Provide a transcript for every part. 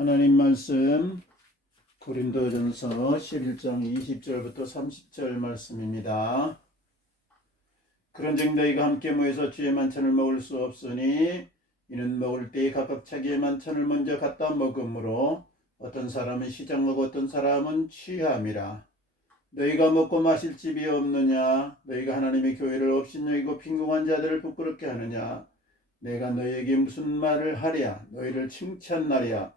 하나님 말씀 고린도전서 11장 20절부터 30절 말씀입니다. 그런즉 너희가 함께 모여서 주의 만찬을 먹을 수 없으니 이는 먹을 때에 각각 자기의 만찬을 먼저 갖다 먹으므로 어떤 사람은 시장하고 어떤 사람은 취함이라. 너희가 먹고 마실 집이 없느냐? 너희가 하나님의 교회를 업신여기고 빈궁한 자들을 부끄럽게 하느냐? 내가 너희에게 무슨 말을 하랴? 너희를 칭찬하랴?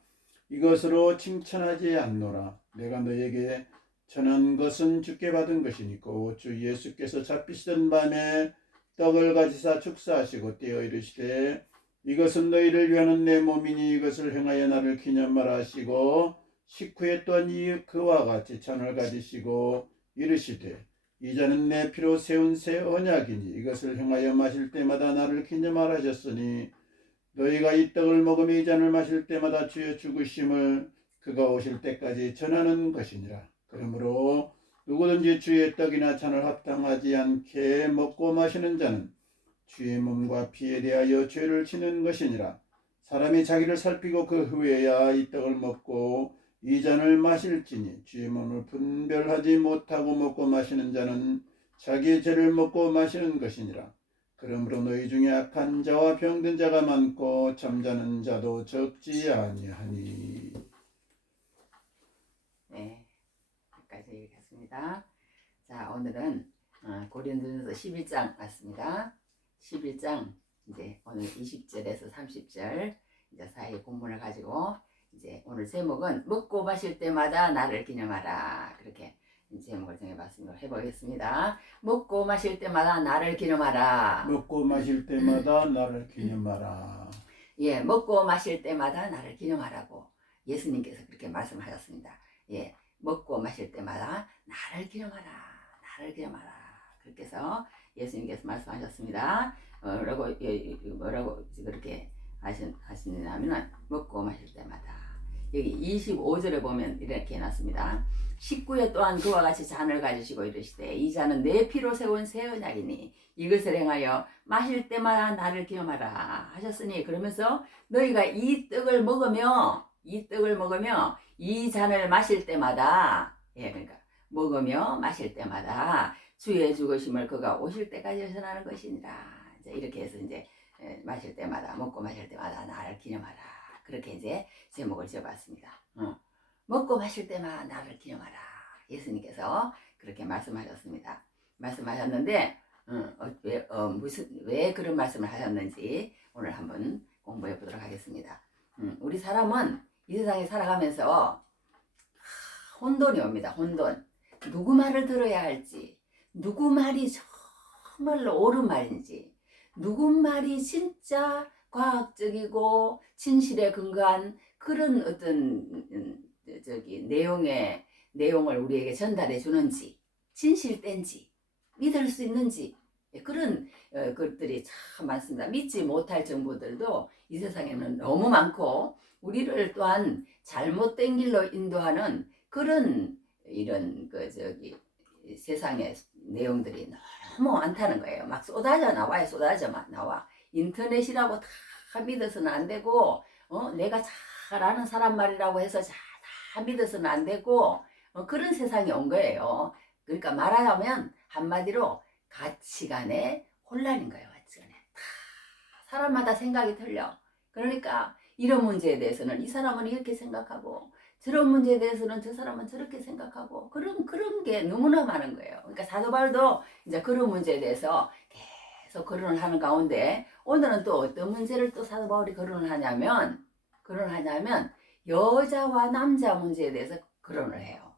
이것으로 칭찬하지 않노라. 내가 너희에게 전한 것은 주께 받은 것이니고 주 예수께서 잡히시던 밤에 떡을 가지사 축사하시고 떼어 이르시되 이것은 너희를 위하는 내 몸이니 이것을 행하여 나를 기념하라 하시고 식후에 또한 그와 같이 잔을 가지시고 이르시되 이 잔은 내 피로 세운 새 언약이니 이것을 행하여 마실 때마다 나를 기념하라 하셨으니 너희가 이 떡을 먹으며 이 잔을 마실 때마다 주의 죽으심을 그가 오실 때까지 전하는 것이니라. 그러므로 누구든지 주의 떡이나 잔을 합당하지 않게 먹고 마시는 자는 주의 몸과 피에 대하여 죄를 지는 것이니라. 사람이 자기를 살피고 그 후에야 이 떡을 먹고 이 잔을 마실지니 주의 몸을 분별하지 못하고 먹고 마시는 자는 자기의 죄를 먹고 마시는 것이니라. 그러므로 너희 중에 악한 자와 병든 자가 많고 잠자는 자도 적지 아니하니. 네, 여기까지 읽겠습니다. 자, 오늘은 고린도전서 11장 맞습니다. 11장 이제 오늘 20절에서 30절 이제 사이 본문을 가지고 이제 오늘 제목은 먹고 마실 때마다 나를 기념하라, 그렇게 제목을 정해봤습니다. 해보겠습니다. 먹고 마실 때마다 나를 기념하라. 먹고 마실 때마다 나를 기념하라. 예, 먹고 마실 때마다 나를 기념하라고 예수님께서 그렇게 말씀하셨습니다. 예, 먹고 마실 때마다 나를 기념하라, 나를 기념하라. 그렇게 해서 예수님께서 말씀하셨습니다. 뭐라고 그렇게 하시냐면은 먹고 마실 때마다. 여기 25절에 보면 이렇게 해놨습니다. 19에 또한 그와 같이 잔을 가지시고 이르시되 이 잔은 내 피로 세운 새 언약이니 이것을 행하여 마실 때마다 나를 기념하라 하셨으니, 그러면서 너희가 이 떡을 먹으며 이 잔을 마실 때마다, 예, 그러니까 먹으며 마실 때마다 주의 죽으심을 그가 오실 때까지 전하는 것이니라. 이제 이렇게 해서 이제 마실 때마다, 먹고 마실 때마다 나를 기념하라, 그렇게 이제 제목을 지어봤습니다. 먹고 마실 때마다 나를 기념하라. 예수님께서 그렇게 말씀하셨습니다. 말씀하셨는데 왜 그런 말씀을 하셨는지 오늘 한번 공부해 보도록 하겠습니다. 우리 사람은 이 세상에 살아가면서 혼돈이 옵니다. 혼돈. 누구 말을 들어야 할지, 누구 말이 정말로 옳은 말인지, 누구 말이 진짜 과학적이고 진실에 근거한 그런 어떤 내용을 우리에게 전달해 주는지, 진실된지, 믿을 수 있는지, 그런 것들이 참 많습니다. 믿지 못할 정보들도 이 세상에는 너무 많고 우리를 또한 잘못된 길로 인도하는 그런 이런 세상의 내용들이 너무 많다는 거예요. 막 쏟아져 나와. 인터넷이라고 다 믿어서는 안 되고, 내가 잘 아는 사람 말이라고 해서 다 믿어서는 안 되고, 그런 세상이 온 거예요. 그러니까 말하자면 한마디로 가치관의 혼란인 거예요. 가치관에 다 사람마다 생각이 틀려. 그러니까 이런 문제에 대해서는 이 사람은 이렇게 생각하고, 저런 문제에 대해서는 저 사람은 저렇게 생각하고, 그런 게 너무나 많은 거예요. 그러니까 사도 바울도 이제 그런 문제에 대해서 계속 거론을 하는 가운데 오늘은 또 어떤 문제를 또 사도 바울이 거론을 하냐면 여자와 남자 문제에 대해서 거론을 해요.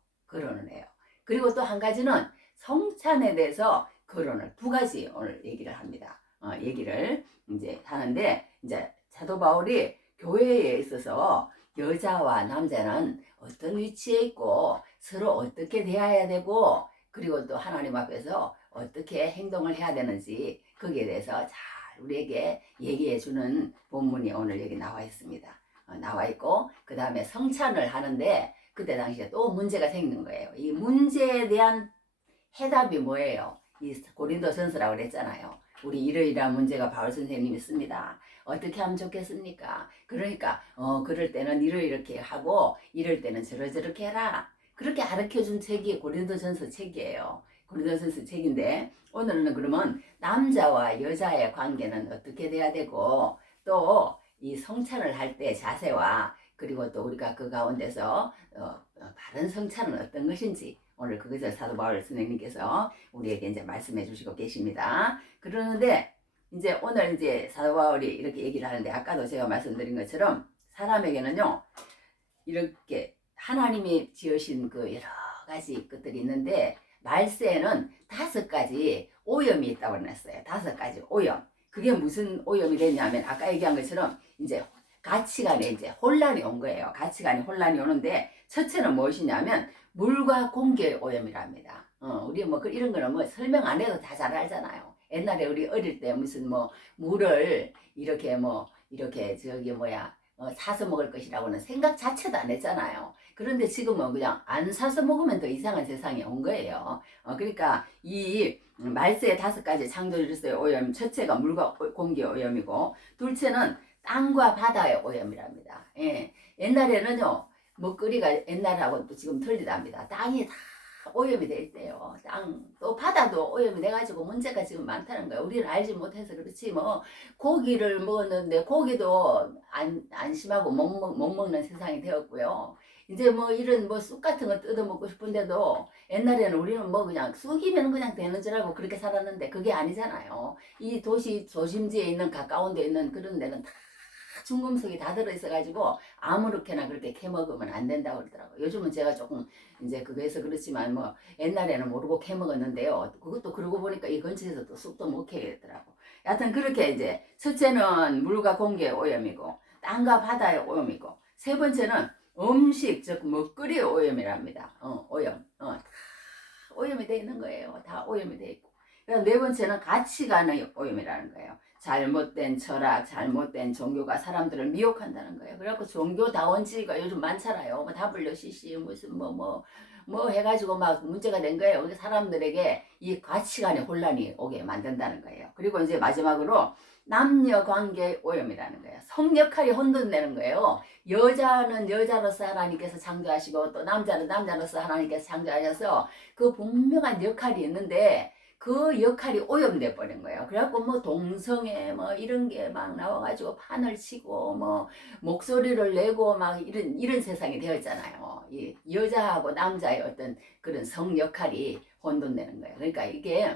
그리고 또 한 가지는 성찬에 대해서 거론을, 두 가지 오늘 얘기를 합니다. 얘기를 이제 하는데, 이제 사도 바울이 교회에 있어서 여자와 남자는 어떤 위치에 있고 서로 어떻게 대해야 되고, 그리고 또 하나님 앞에서 어떻게 행동을 해야 되는지 거기에 대해서 잘 우리에게 얘기해 주는 본문이 오늘 여기 나와 있습니다. 나와 있고, 그 다음에 성찬을 하는데 그때 당시에 또 문제가 생긴 거예요. 이 문제에 대한 해답이 뭐예요? 이 고린도전서라고 그랬잖아요. 우리 이러이러한 문제가 바울 선생님이 씁니다. 어떻게 하면 좋겠습니까? 그러니까 그럴 때는 이렇게 하고 이럴 때는 저렇게 해라. 그렇게 가르쳐준 책이 고린도전서 책이에요. 고린도전서 책인데 오늘은 그러면 남자와 여자의 관계는 어떻게 돼야 되고 또 이 성찬을 할 때 자세와 그리고 또 우리가 그 가운데서 바른 성찬은 어떤 것인지 오늘 그것을 사도 바울 선생님께서 우리에게 이제 말씀해 주시고 계십니다. 그러는데 이제 오늘 이제 사도 바울이 이렇게 얘기를 하는데 아까도 제가 말씀드린 것처럼 사람에게는요 이렇게 하나님이 지으신 그 여러 가지 것들이 있는데 말세에는 5가지 오염이 있다고 그랬어요. 5가지 오염. 그게 무슨 오염이 됐냐면 아까 얘기한 것처럼 이제 가치관에 이제 혼란이 온 거예요. 가치관이 혼란이 오는데 첫째는 무엇이냐면 물과 공기의 오염이랍니다. 우리 뭐 이런 거는 뭐 설명 안 해도 다 잘 알잖아요. 옛날에 우리 어릴 때 무슨 뭐 물을 이렇게 뭐 이렇게 저기 뭐야 사서 먹을 것이라고는 생각 자체도 안 했잖아요. 그런데 지금은 그냥 안 사서 먹으면 더 이상한 세상이 온 거예요. 그러니까 이 말세의 5가지 창조주로서의 오염, 첫째가 물과 공기의 오염이고 둘째는 땅과 바다의 오염이랍니다. 예. 옛날에는요 먹거리가 옛날하고 또 지금 틀리답니다. 땅이 다 오염이 돼 있대요. 또 바다도 오염이 돼가지고 문제가 지금 많다는 거예요. 우리는 알지 못해서 그렇지 뭐 고기를 먹었는데 고기도 안심하고 못 먹는 세상이 되었고요. 이제 뭐 이런 뭐 쑥 같은 거 뜯어 먹고 싶은데도 옛날에는 우리는 뭐 그냥 쑥이면 그냥 되는 줄 알고 그렇게 살았는데 그게 아니잖아요. 이 도시 도심지에 있는 가까운 데 있는 그런 데는 다 중금속이 다 들어있어가지고 아무렇게나 그렇게 캐먹으면 안 된다고 그러더라고요. 요즘은 제가 조금 이제 그거에서 그렇지만 뭐 옛날에는 모르고 캐먹었는데요. 그것도 그러고 보니까 이 근처에서 또 쑥도 못 캐겠더라고. 여하튼 그렇게 이제 첫째는 물과 공기의 오염이고 땅과 바다의 오염이고 세 번째는 음식 즉 먹거리의 오염이랍니다. 오염. 다 오염이 돼 있는 거예요. 다 오염이 돼 있고. 그다음 네 번째는 가치관의 오염이라는 거예요. 잘못된 철학, 잘못된 종교가 사람들을 미혹한다는 거예요. 그래갖고 종교다원주의가 요즘 많잖아요. 뭐 WCC 무슨 뭐 해가지고 막 문제가 된 거예요. 그래서 사람들에게 이 가치관의 혼란이 오게 만든다는 거예요. 그리고 이제 마지막으로 남녀 관계의 오염이라는 거예요. 성 역할이 혼돈되는 거예요. 여자는 여자로서 하나님께서 창조하시고 또 남자는 남자로서 하나님께서 창조하셔서 그 분명한 역할이 있는데 그 역할이 오염돼 버린 거예요. 그래갖고 뭐 동성애 뭐 이런 게 막 나와가지고 판을 치고 뭐 목소리를 내고 막 이런 세상이 되었잖아요. 이 여자하고 남자의 어떤 그런 성 역할이 혼돈되는 거예요. 그러니까 이게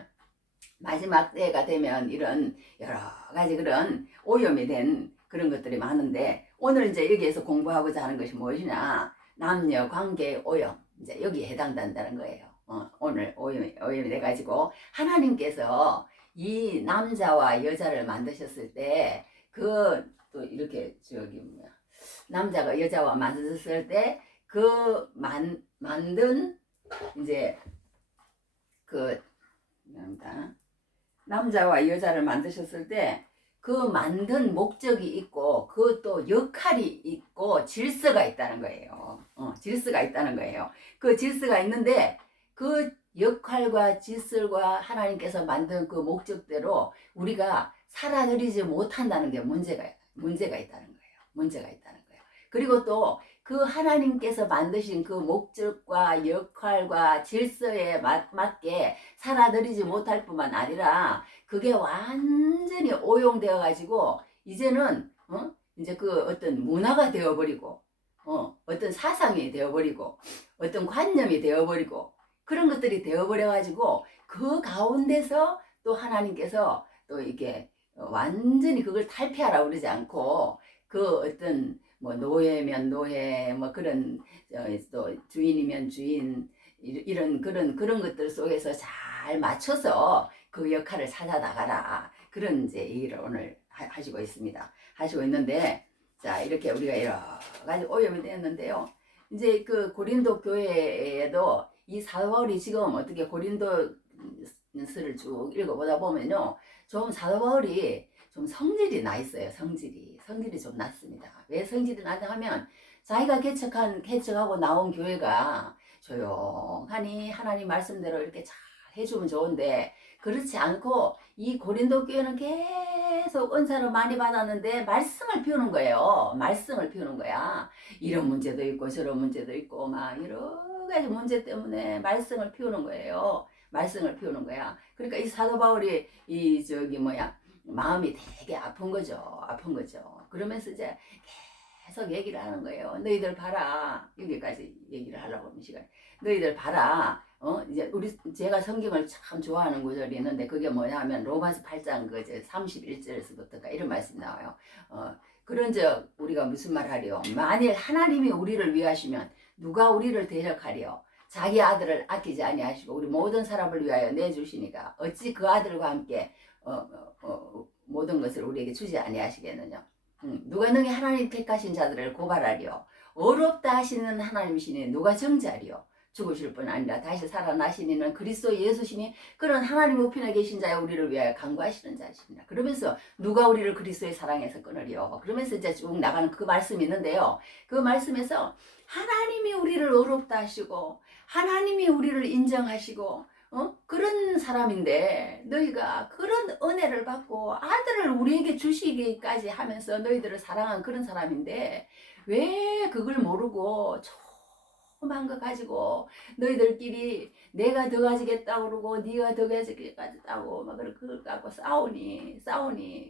마지막 때가 되면 이런 여러 가지 그런 오염이 된 그런 것들이 많은데 오늘 이제 여기에서 공부하고자 하는 것이 무엇이냐 남녀 관계의 오염 이제 여기에 해당된다는 거예요. 오늘 오염이 돼가지고 하나님께서 이 남자와 여자를 만드셨을 때 그 또 이렇게 저기 뭐야 남자가 여자와 만드셨을 때 그 만든 이제 그 뭐랍니다. 남자와 여자를 만드셨을 때 그 만든 목적이 있고 그것도 역할이 있고 질서가 있다는 거예요. 질서가 있다는 거예요. 그 질서가 있는데 그 역할과 질서와 하나님께서 만든 그 목적대로 우리가 살아들이지 못한다는 게 문제가 있다는 거예요. 문제가 있다는 거예요. 그리고 또 그 하나님께서 만드신 그 목적과 역할과 질서에 맞게 살아들이지 못할 뿐만 아니라 그게 완전히 오용되어 가지고 이제는 이제 그 어떤 문화가 되어버리고 어떤 사상이 되어버리고 어떤 관념이 되어버리고 그런 것들이 되어버려 가지고 그 가운데서 또 하나님께서 또 이렇게 완전히 그걸 탈피하라고 그러지 않고 그 어떤 뭐 노예면 노예 뭐 그런 또 주인이면 주인 이런 그런 것들 속에서 잘 맞춰서 그 역할을 찾아 나가라 그런 이제 얘기를 오늘 하시고 있습니다. 하시고 있는데 자 이렇게 우리가 여러 가지 오염이 되었는데요. 이제 그 고린도 교회에도 이 사도 바울이 지금 어떻게 고린도서를 쭉 읽어보다 보면요, 좀 사도 바울이 좀 성질이 나 있어요. 성질이 좀 났습니다. 왜 성질이 나냐 하면 자기가 개척하고 나온 교회가 조용하니 하나님 말씀대로 이렇게 잘 해주면 좋은데 그렇지 않고 이 고린도 교회는 계속 은사를 많이 받았는데 말씀을 피우는 거예요. 말씀을 피우는 거야. 이런 문제도 있고 저런 문제도 있고 막 여러 가지 문제 때문에 말씀을 피우는 거예요. 말씀을 피우는 거야. 그러니까 이 사도 바울이 이 마음이 되게 아픈 거죠. 아픈 거죠. 그러면서 이제 계속 얘기를 하는 거예요. 너희들 봐라. 여기까지 얘기를 하려고 하는 시간. 너희들 봐라. 이제 제가 성경을 참 좋아하는 구절이 있는데 그게 뭐냐면 로마서 8장 그 31절에서부터가 이런 말씀이 나와요. 그런즉 우리가 무슨 말 하리요? 만일 하나님이 우리를 위하시면 누가 우리를 대적하리요? 자기 아들을 아끼지 아니하시고 우리 모든 사람을 위하여 내주시니까 어찌 그 아들과 함께 모든 것을 우리에게 주지 아니하시겠느냐? 누가 능히 하나님 택하신 자들을 고발하리요? 어렵다 하시는 하나님이시니 누가 정죄하리요? 죽으실 뿐 아니라 다시 살아나시니는 그리스도 예수시니 그런 하나님 우편에 계신 자여 우리를 위하여 간구하시는 자시니라. 그러면서 누가 우리를 그리스도의 사랑에서 끊으리요? 그러면서 이제 쭉 나가는 그 말씀이 있는데요. 그 말씀에서 하나님이 우리를 어렵다 하시고 하나님이 우리를 인정하시고 그런 사람인데 너희가 그런 은혜를 받고 아들을 우리에게 주시기까지 하면서 너희들을 사랑한 그런 사람인데 왜 그걸 모르고 조그만 거 가지고 너희들끼리 내가 더 가지겠다고 그러고 네가 더 가지겠다고 막 그걸 갖고 싸우니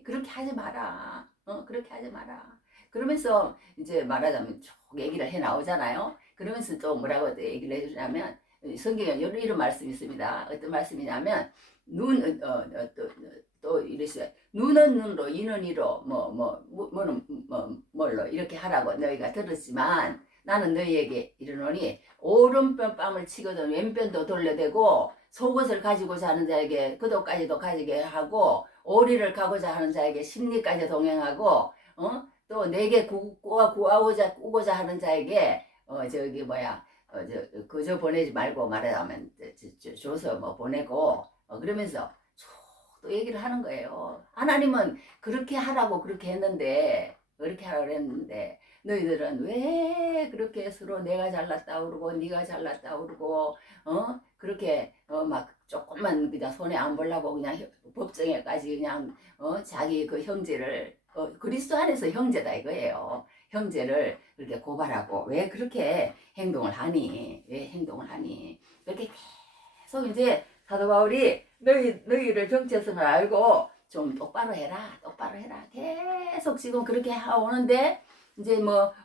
그렇게 하지 마라. 그렇게 하지 마라. 그러면서 이제 말하자면 쭉 얘기를 해 나오잖아요. 그러면서 또 뭐라고 얘기를 해주냐면 성경에 이런 말씀이 있습니다. 어떤 말씀이냐면 또 이랬어요. 눈은 눈으로 이는 이로 뭐는 뭘로 이렇게 하라고 너희가 들었지만 나는 너희에게 이르노니 오른편 뺨을 치거든 왼편도 돌려대고 속옷을 가지고자 하는 자에게 그도까지도 가지게 하고 오리를 가고자 하는 자에게 심리까지 동행하고 또 내게 꾸고자 하는 자에게 그저 보내지 말고 말하자면 줘서 보내고 그러면서 또 얘기를 하는 거예요. 하나님은 그렇게 하라고 그렇게 했는데 너희들은 왜 그렇게 서로 내가 잘났다 그러고 네가 잘났다 그러고 그렇게 막 조금만 그냥 손에 안 보려고 그냥 법정에까지 그냥 자기 그 형제를 그리스도 안에서 형제다 이거예요. 형제를 그렇게 고발하고 왜 그렇게 행동을 하니? 그렇게 계속 이제 사도 바울이 너희를 정체성을 알고 좀 똑바로 해라. 계속 지금 그렇게 하오는데 이제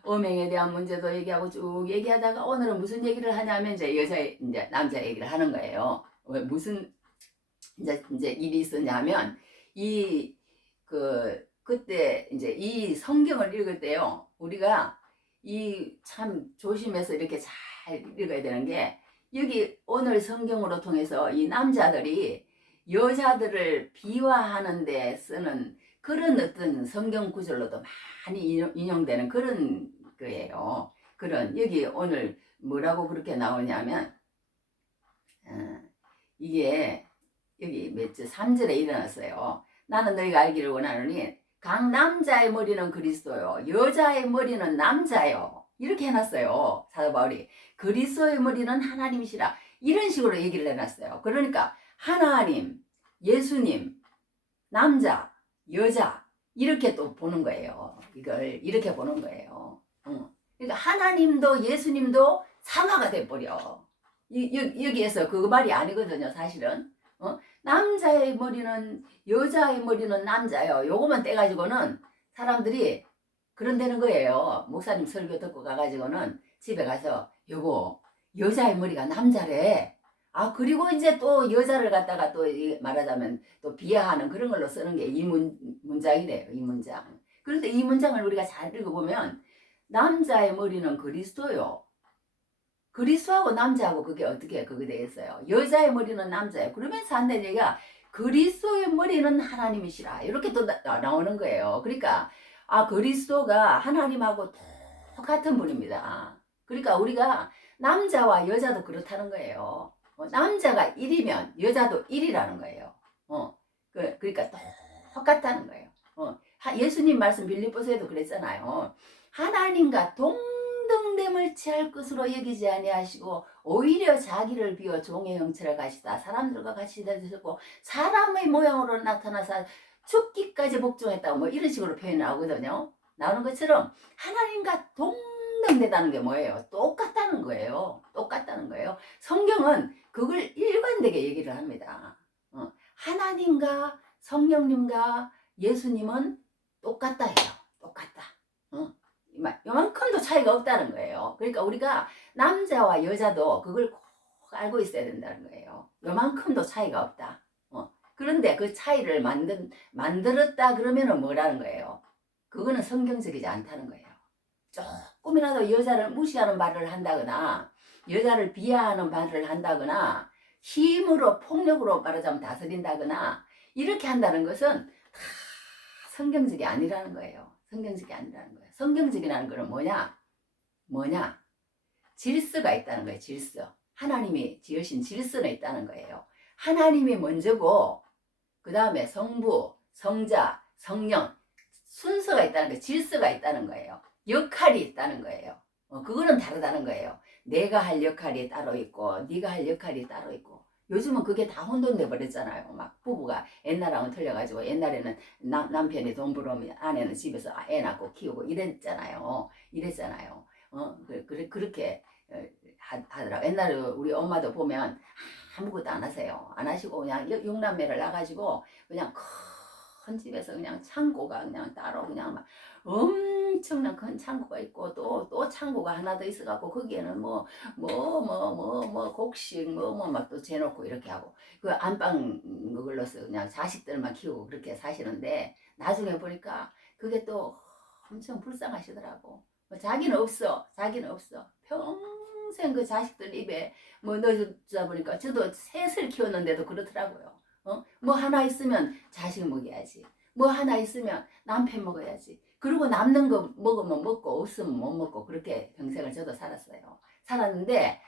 음행에 대한 문제도 얘기하고 쭉 얘기하다가 오늘은 무슨 얘기를 하냐면 이제 남자 얘기를 하는 거예요. 무슨 이제 일이 있었냐면 그때 이제 이 성경을 읽을 때요. 우리가 이 참 조심해서 이렇게 잘 읽어야 되는 게 여기 오늘 성경으로 통해서 이 남자들이 여자들을 비화하는 데 쓰는 그런 어떤 성경 구절로도 많이 인용되는 그런 거예요. 그런 여기 오늘 뭐라고 그렇게 나오냐면 이게 여기 몇 절 3절에 일어났어요. 나는 너희가 알기를 원하노니 각 남자의 머리는 그리스도요 여자의 머리는 남자요 이렇게 해놨어요. 사도 바울이 그리스도의 머리는 하나님이시라 이런 식으로 얘기를 해놨어요. 그러니까 하나님, 예수님, 남자, 여자 이렇게 또 보는 거예요. 이걸 이렇게 보는 거예요. 그러니까 하나님도 예수님도 상하가 돼버려. 여기에서 그 말이 아니거든요. 사실은 남자의 머리는 여자의 머리는 남자요. 요거만 떼가지고는 사람들이 그런다는 거예요. 목사님 설교 듣고 가가지고는 집에 가서 여보 여자의 머리가 남자래. 그리고 이제 또 여자를 갖다가 또 말하자면 또 비하하는 그런 걸로 쓰는 게 이 문장이래요. 이 문장. 그런데 이 문장을 우리가 잘 읽어보면 남자의 머리는 그리스도요. 그리스도하고 남자하고 그게 어떻게 그게 되겠어요? 여자의 머리는 남자예요. 그러면서 한다는 얘기가 그리스도의 머리는 하나님이시라. 이렇게 또 나오는 거예요. 그러니까 그리스도가 하나님하고 똑같은 분입니다. 그러니까 우리가 남자와 여자도 그렇다는 거예요. 남자가 1이면 여자도 1이라는 거예요. 그러니까 똑같다는 거예요. 예수님 말씀 빌립보서에도 그랬잖아요. 하나님과 동등됨을 취할 것으로 여기지 아니하시고 오히려 자기를 비워 종의 형체를 가시다 사람들과 같이 되셨고 사람의 모양으로 나타나서 죽기까지 복종했다고 뭐 이런 식으로 표현이 나오거든요. 나오는 것처럼 하나님과 동등되다는 게 뭐예요? 똑같다는 거예요. 똑같다는 거예요. 성경은 그걸 일관되게 얘기를 합니다. 하나님과 성령님과 예수님은 똑같다 해요. 똑같다. 요만큼도 차이가 없다는 거예요. 그러니까 우리가 남자와 여자도 그걸 꼭 알고 있어야 된다는 거예요. 요만큼도 차이가 없다. 그런데 그 차이를 만들었다 그러면은 뭐라는 거예요? 그거는 성경적이지 않다는 거예요. 조금이라도 여자를 무시하는 말을 한다거나 여자를 비하하는 말을 한다거나 힘으로 폭력으로 말하자면 다스린다거나 이렇게 한다는 것은 다 성경적이 아니라는 거예요. 성경적이 아니라는 거예요. 성경적이라는 것은 뭐냐? 질서가 있다는 거예요. 질서. 하나님이 지으신 질서는 있다는 거예요. 하나님이 먼저고 그 다음에 성부, 성자, 성령 순서가 있다는 거예요. 질서가 있다는 거예요. 역할이 있다는 거예요. 그거는 다르다는 거예요. 내가 할 역할이 따로 있고 네가 할 역할이 따로 있고 요즘은 그게 다 혼돈돼 버렸잖아요. 막 부부가 옛날하고는 틀려가지고 옛날에는 남편이 돈 벌으면 아내는 집에서 애 낳고 키우고 이랬잖아요. 그렇게 하더라고. 옛날에 우리 엄마도 보면 아무것도 안 하세요. 안 하시고 그냥 육남매를 낳아가지고 그냥 큰 집에서 그냥 창고가 그냥 따로 그냥 막 엄청난 큰 창고가 있고 또 창고가 하나 더 있어갖고 거기에는 곡식 막 또 재놓고 이렇게 하고 그 안방 그걸로서 그냥 자식들만 키우고 그렇게 사시는데 나중에 보니까 그게 또 엄청 불쌍하시더라고. 자기는 없어. 평생 그 자식들 입에 넣어주다 보니까 저도 셋을 키웠는데도 그렇더라고요. 뭐 하나 있으면 자식 먹여야지. 뭐 하나 있으면 남편 먹어야지. 그리고 남는 거 먹으면 먹고 없으면 못 먹고 그렇게 평생을 저도 살았는데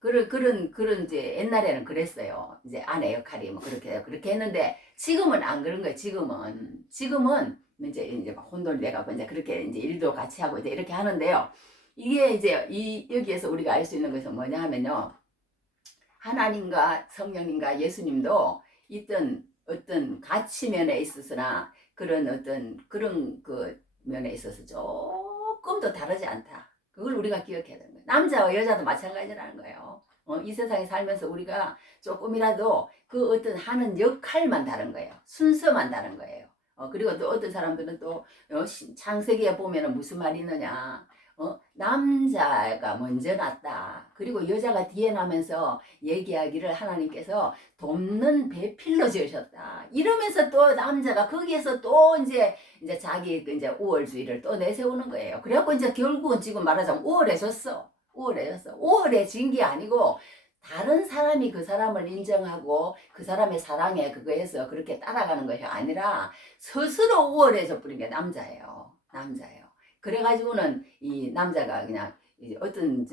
그런 이제 옛날에는 그랬어요. 이제 아내 역할이 뭐 그렇게 했는데 지금은 안 그런 거예요. 지금은 이제 막 혼돈돼가고 이제 그렇게 이제 일도 같이 하고 이제 이렇게 하는데요. 이게 이제 여기에서 우리가 알 수 있는 것은 뭐냐 하면요. 하나님과 성령님과 예수님도 어떤 가치면에 있어서나 그런 그 면에 있어서 조금 더 다르지 않다. 그걸 우리가 기억해야 되는 거예요. 남자와 여자도 마찬가지라는 거예요. 이 세상에 살면서 우리가 조금이라도 그 어떤 하는 역할만 다른 거예요. 순서만 다른 거예요. 그리고 또 어떤 사람들은 또 창세기에 보면은 무슨 말이 있느냐. 남자가 먼저 났다. 그리고 여자가 뒤에 나면서 얘기하기를 하나님께서 돕는 배필로 지으셨다. 이러면서 또 남자가 거기에서 또 이제 자기 이제 우월주의를 또 내세우는 거예요. 그래갖고 이제 결국은 지금 말하자면 우월해졌어. 우월해진 게 아니고 다른 사람이 그 사람을 인정하고 그 사람의 사랑에 그거에서 그렇게 따라가는 것이 아니라 스스로 우월해져 버린 게 남자예요. 그래가지고는 이 남자가 그냥 어떤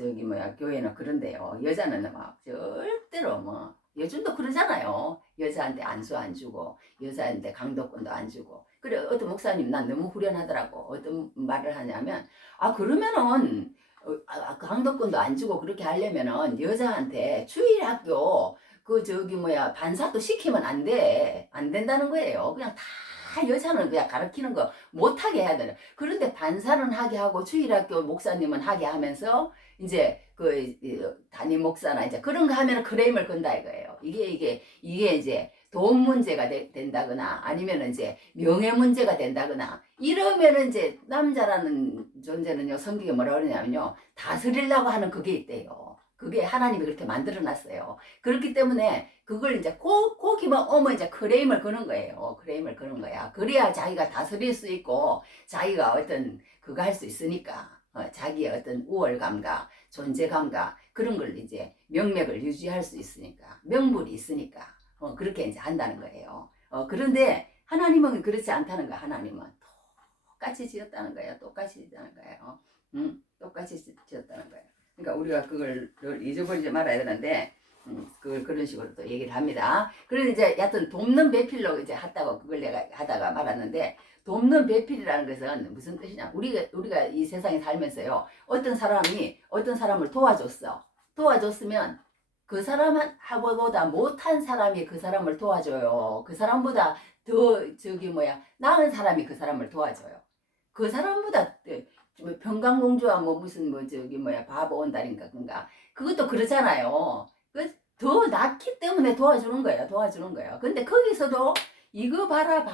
교회는 그런데요. 여자는 막 절대로 요즘도 그러잖아요. 여자한테 안수 안 주고 여자한테 강도권도 안 주고. 그래 어떤 목사님 난 너무 후련하더라고. 어떤 말을 하냐면 그러면은 강도권도 안 주고 그렇게 하려면은 여자한테 주일학교 반사도 시키면 안 된다는 거예요. 그냥 다 여자는 그냥 가르치는 거 못하게 해야 되는. 그런데 반사는 하게 하고 주일학교 목사님은 하게 하면서 이제 담임 목사나 이제 그런 거 하면 크레임을 건다 이거예요. 이게 이제 돈 문제가 된다거나 아니면 이제 명예 문제가 된다거나 이러면은 이제 남자라는 존재는요 성경에 뭐라고 그러냐면요 다스리려고 하는 그게 있대요. 그게 하나님이 그렇게 만들어 놨어요. 그렇기 때문에 그걸 이제 고기만 오면 이제 크레임을 거는 거예요. 크레임을 거는 거야. 그래야 자기가 다스릴 수 있고 자기가 어떤 그거 할 수 있으니까 자기의 어떤 우월감과 존재감과 그런 걸 이제 명맥을 유지할 수 있으니까 명분이 있으니까 그렇게 이제 한다는 거예요. 그런데 하나님은 그렇지 않다는 거야. 하나님은 똑같이 지었다는 거예요. 똑같이 지었다는 거예요. 똑같이 지었다는 거예요. 그러니까 우리가 그걸 잊어버리지 말아야 되는데 그런 식으로 또 얘기를 합니다. 그래서 이제 여하튼 돕는 배필로 이제 했다고 그걸 내가 하다가 말았는데, 돕는 배필이라는 것은 무슨 뜻이냐? 우리가 이 세상에 살면서요, 어떤 사람이 어떤 사람을 도와줬으면 그 사람하고보다 못한 사람이 그 사람을 도와줘요. 그 사람보다 더 나은 사람이 그 사람을 도와줘요. 그 사람보다 평강공주와 뭐 무슨 바보 온달인가 그런가, 그것도 그렇잖아요. 더 낫기 때문에 도와주는 거예요. 근데 거기서도 이거 봐라.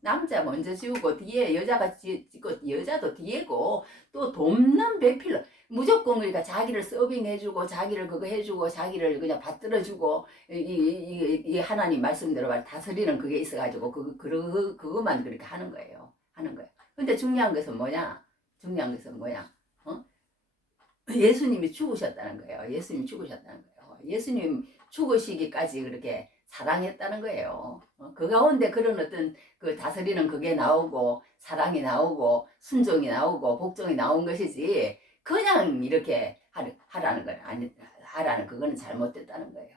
남자 먼저 지우고 뒤에 여자가 찍고 여자도 뒤에고, 또 돕는 배필로 무조건 그러니까 자기를 서빙해주고 자기를 그거 해주고 자기를 그냥 받들어주고, 이 하나님 말씀대로 다스리는 그게 있어가지고 그것만 그렇게 하는 거예요. 근데 중요한 것은 뭐냐? 예수님이 죽으셨다는 거예요. 예수님 죽으시기까지 그렇게 사랑했다는 거예요. 그 가운데 그런 어떤 그 다스리는 그게 나오고, 사랑이 나오고, 순종이 나오고, 복종이 나온 것이지, 그냥 이렇게 하라는 거예요. 하라는 그거는 잘못됐다는 거예요.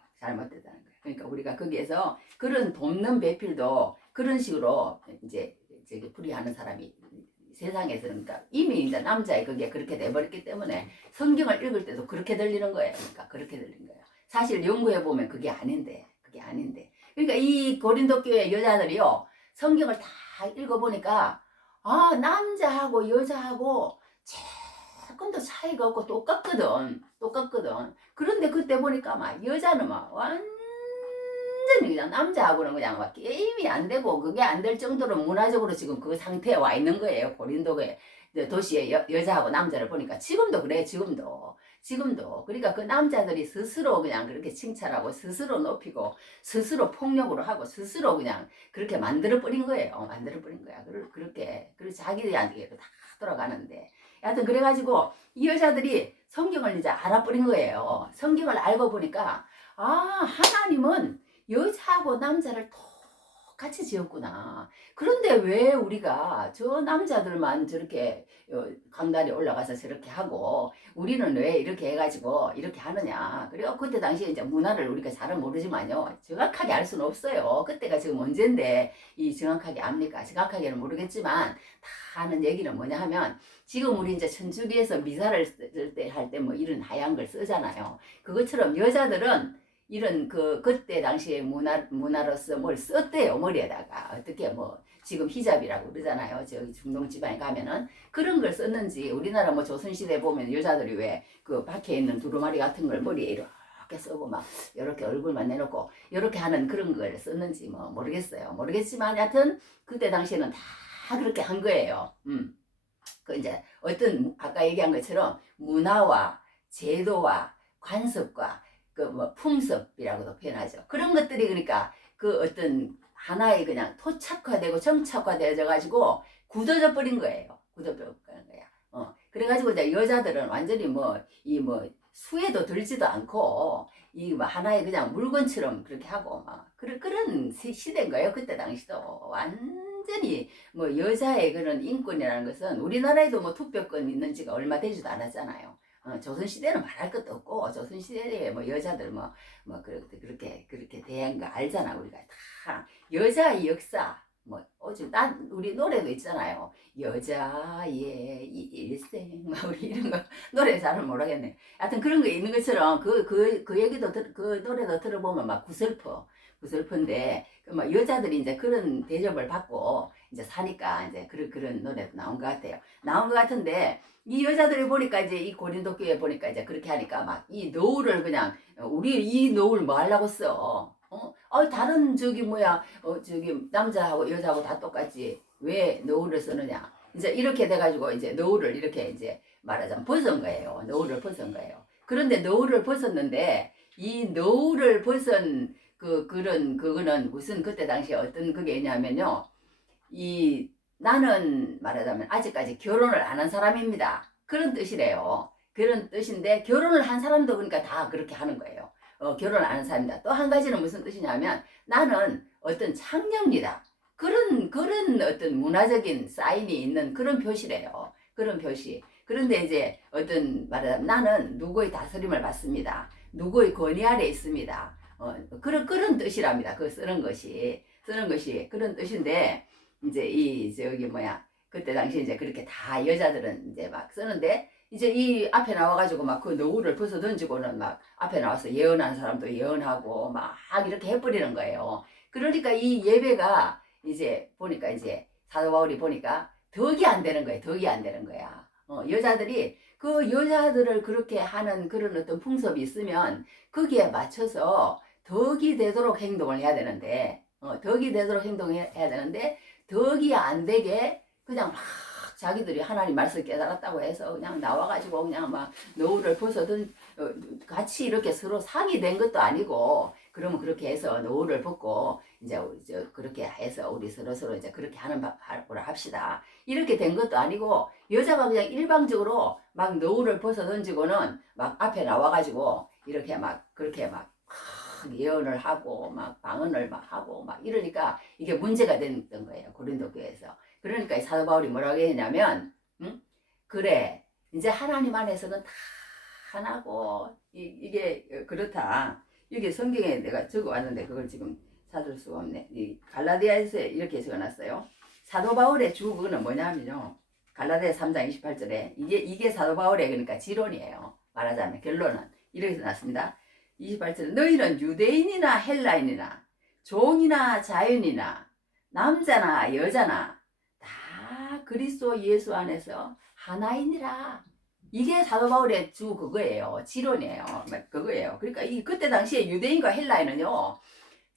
그러니까 우리가 거기에서 그런 돕는 배필도 그런 식으로 이제 풀이하는 사람이 세상에서는, 그러니까 이미 이제 남자의 그게 그렇게 돼버렸기 때문에 성경을 읽을 때도 그렇게 들리는 거예요. 사실 연구해 보면 그게 아닌데. 그러니까 이 고린도 교회 여자들이요, 성경을 다 읽어보니까 남자하고 여자하고 조금도 차이가 없고 똑같거든. 그런데 그때 보니까 막 여자는 막 완전히 그냥 남자하고는 그냥 막 게임이 안 되고, 그게 안 될 정도로 문화적으로 지금 그 상태에 와 있는 거예요. 고린도의 도시의 여자하고 남자를 보니까 지금도 그래. 그러니까 그 남자들이 스스로 그냥 그렇게 칭찬하고, 스스로 높이고, 스스로 폭력으로 하고, 스스로 그냥 그렇게 만들어버린 거예요. 그렇게 자기들한테 다 돌아가는데, 하여튼 그래가지고 이 여자들이 성경을 이제 알아버린 거예요. 성경을 알고 보니까 하나님은 여자하고 남자를 똑같이 지었구나. 그런데 왜 우리가 저 남자들만 저렇게 강단에 올라가서 저렇게 하고, 우리는 왜 이렇게 해가지고 이렇게 하느냐. 그래서 그때 당시에 이제 문화를 우리가 잘은 모르지만요, 정확하게 알 수는 없어요. 그때가 지금 언젠데 이 정확하게 압니까? 정확하게는 모르겠지만, 다 하는 얘기는 뭐냐 하면, 지금 우리 이제 천주교에서 미사를 쓸 때 할 때 뭐 이런 하얀 걸 쓰잖아요. 그것처럼 여자들은 이런 그때 당시에 문화로서 뭘 썼대요. 머리에다가 어떻게 지금 히잡이라고 그러잖아요. 저기 중동 지방에 가면은 그런 걸 썼는지, 우리나라 조선시대 보면 여자들이 왜 그 박혀 있는 두루마리 같은 걸 머리에 이렇게 쓰고 막 이렇게 얼굴만 내놓고 이렇게 하는 그런 걸 썼는지 모르겠지만, 하여튼 그때 당시에는 다 그렇게 한 거예요. 그 이제 어떤 아까 얘기한 것처럼 문화와 제도와 관습과 풍습이라고도 표현하죠. 그런 것들이 그러니까 그 어떤 하나의 그냥 토착화되고 정착화되어져 가지고 굳어져 버린 거예요. 그래가지고 이제 여자들은 완전히 수에도 들지도 않고 하나의 그냥 물건처럼 그렇게 하고 그런 시대인 거예요. 그때 당시도 완전히 여자의 그런 인권이라는 것은, 우리나라에도 투표권 있는 지가 얼마 되지도 않았잖아요. 조선시대는 말할 것도 없고, 조선시대에 여자들 그렇게 대한 거 알잖아. 우리가 다 여자의 역사, 우리 노래도 있잖아요. 여자의 일생, 우리 이런 거 노래 잘은 모르겠네. 하여튼 그런 거 있는 것처럼 그 얘기도 그 노래도 들어보면 구슬픈데, 여자들이 이제 그런 대접을 받고 이제 사니까 이제 그런 노래도 나온 것 같아요. 나온 것 같은데, 이 여자들이 보니까 이제 이 고린도 교회 보니까 이제 그렇게 하니까 이 노을을 그냥, 우리 이 노을 뭐 하려고 써? 다른 남자하고 여자하고 다 똑같지, 왜 노을을 쓰느냐. 이제 이렇게 돼가지고 이제 노을을 이렇게 이제 말하자면 벗은 거예요. 그런데 노을을 벗었는데, 이 노을을 벗은 그거는 무슨 그때 당시에 어떤 그게 있냐면요, 나는 말하자면 아직까지 결혼을 안 한 사람입니다. 그런 뜻이래요. 그런 뜻인데, 결혼을 한 사람도 그러니까 다 그렇게 하는 거예요. 결혼을 안 한 사람이다. 또 한 가지는 무슨 뜻이냐면, 나는 어떤 창녀입니다. 그런 어떤 문화적인 사인이 있는 그런 표시래요. 그런 표시. 그런데 이제 어떤 말하자면 나는 누구의 다스림을 받습니다. 누구의 권위 아래 있습니다. 그런 뜻이랍니다. 그 쓰는 것이 그런 뜻인데 이제 이 저기 뭐야 그때 당시 이제 그렇게 다 여자들은 이제 막 쓰는데 이제 이 앞에 나와가지고 막 그 노후를 벗어 던지고는 막 앞에 나와서 예언하는 사람도 예언하고 막 이렇게 해버리는 거예요. 그러니까 이 예배가 이제 보니까 이제 사도 바울이 보니까 덕이 안 되는 거예요. 덕이 안 되는 거야. 여자들이 그 여자들을 그렇게 하는 그런 어떤 풍습이 있으면 거기에 맞춰서 덕이 되도록 행동을 해야 되는데, 덕이 되도록 행동해야 되는데, 덕이 안 되게 그냥 막 자기들이 하나님 말씀을 깨달았다고 해서 그냥 나와가지고 그냥 막 노후를 벗어든 같이 이렇게 서로 상의된 것도 아니고 그러면 그렇게 해서 노후를 벗고 이제 그렇게 해서 우리 서로 이제 그렇게 하는 바로 합시다. 이렇게 된 것도 아니고 여자가 그냥 일방적으로 막 노후를 벗어 던지고는 막 앞에 나와가지고 이렇게 막 그렇게 막 예언을 하고 막 방언을 막 하고 막 이러니까 이게 문제가 됐던 거예요. 고린도 교회에서. 그러니까 사도 바울이 뭐라고 했냐면 그래 이제 하나님 안에서는 다 하나고 이게 그렇다. 이게 성경에 내가 적어왔는데 그걸 지금 찾을 수가 없네. 이 갈라디아에서 이렇게 적어놨어요. 사도 바울의 주 그거는 뭐냐면요. 갈라디아 3장 28절에 이게 사도 바울의 그러니까 지론이에요. 말하자면 결론은 이렇게 써놨습니다. 28절에 너희는 유대인이나 헬라인이나 종이나 자연이나 남자나 여자나 다 그리스도 예수 안에서 하나이니라. 이게 사도 바울의 주 그거예요. 지론이에요. 그거예요. 그러니까 그때 당시에 유대인과 헬라인은요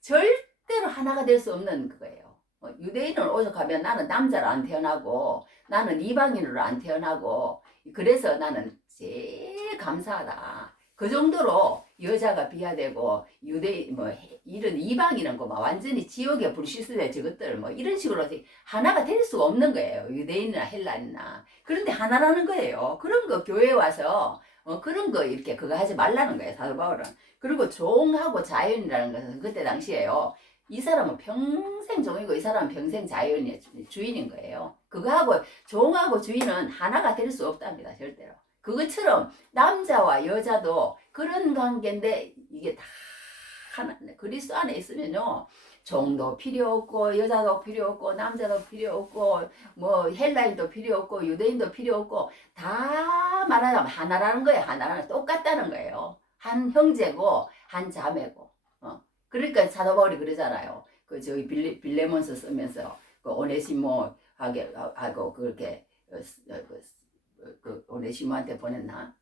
절대로 하나가 될 수 없는 그거예요. 유대인은 오죽하면 나는 남자로 안 태어나고 나는 이방인으로 안 태어나고 그래서 나는 제일 감사하다. 그 정도로 여자가 비하되고 유대인 뭐 이런 이방인은 막 완전히 지옥에 불시스대 저것들 뭐 이런 식으로 하나가 될 수가 없는 거예요. 유대인이나 헬라인이나. 그런데 하나라는 거예요. 그런 거 교회에 와서 그런 거 이렇게 그거 하지 말라는 거예요. 사도 바울은. 그리고 종하고 자연이라는 것은 그때 당시에요. 이 사람은 평생 종이고 이 사람은 평생 자연의 주인인 거예요. 그거하고 종하고 주인은 하나가 될 수 없답니다. 절대로. 그것처럼 남자와 여자도 그런 관계인데 이게 다 하나 그리스도 안에 있으면요 종도 필요 없고 여자도 필요 없고 남자도 필요 없고 뭐 헬라인도 필요 없고 유대인도 필요 없고 다 말하자면 하나라는 거예요. 하나라는 똑같다는 거예요. 한 형제고 한 자매고. 그러니까 사도 바울이 그러잖아요. 그 저기 빌레몬서 쓰면서 그 오네시모 하고 그렇게 그 오네시모한테 보냈나?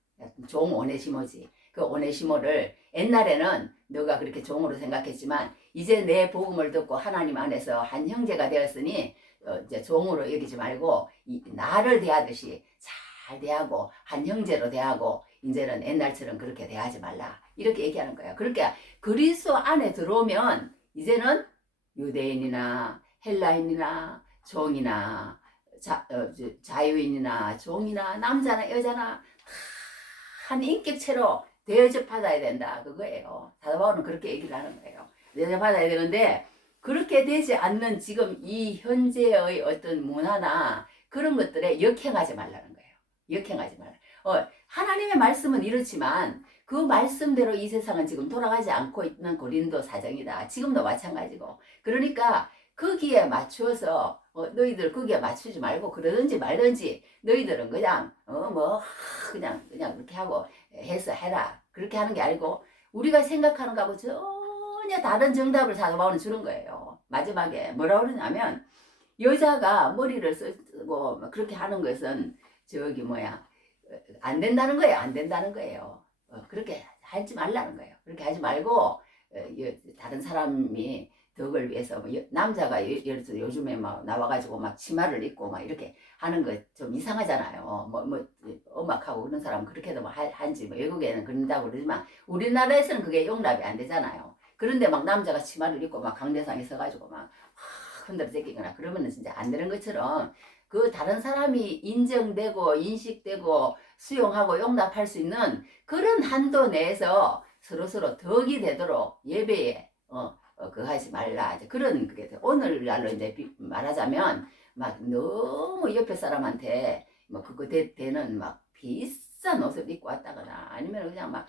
종 오네시모지. 그 오네시모를 옛날에는 너가 그렇게 종으로 생각했지만 이제 내 복음을 듣고 하나님 안에서 한 형제가 되었으니 이제 종으로 여기지 말고 나를 대하듯이 잘 대하고 한 형제로 대하고 이제는 옛날처럼 그렇게 대하지 말라. 이렇게 얘기하는 거예요. 그러니까 그리스도 안에 들어오면 이제는 유대인이나 헬라인이나 종이나 자유인이나 종이나 남자나 여자나 한 인격체로 대접받아야 된다. 그거예요. 사도 바울은 그렇게 얘기를 하는 거예요. 대접받아야 되는데 그렇게 되지 않는 지금 이 현재의 어떤 문화나 그런 것들에 역행하지 말라는 거예요. 역행하지 말라. 하나님의 말씀은 이렇지만 그 말씀대로 이 세상은 지금 돌아가지 않고 있는 고린도 사정이다. 지금도 마찬가지고. 그러니까 거기에 맞추어서 너희들 거기에 맞추지 말고 그러든지 말든지 너희들은 그냥 그냥 그렇게 하고 해서 해라. 그렇게 하는 게 아니고 우리가 생각하는 거하고 전혀 다른 정답을 사도 바울은 주는 거예요. 마지막에 뭐라고 그러냐면 여자가 머리를 쓰고 그렇게 하는 것은 안 된다는 거예요. 안 된다는 거예요. 그렇게 하지 말라는 거예요. 그렇게 하지 말고 다른 사람이 덕을 위해서 남자가 예를 들어 요즘에 막 나와가지고 막 치마를 입고 막 이렇게 하는 거 좀 이상하잖아요. 음악하고 그런 사람은 그렇게도 뭐 한지 외국에는 그런다고 그러지만 우리나라에서는 그게 용납이 안 되잖아요. 그런데 막 남자가 치마를 입고 막 강대상에 서가지고 막 흔들어 제끼거나 그러면은 진짜 안 되는 것처럼 그 다른 사람이 인정되고 인식되고 수용하고 용납할 수 있는 그런 한도 내에서 서로서로 덕이 되도록 예배에 그거 하지 말라. 그런 그게 오늘날로 이제 말하자면 막 너무 옆에 사람한테 뭐 그거 되는 막 비싼 옷을 입고 왔다거나 아니면 그냥 막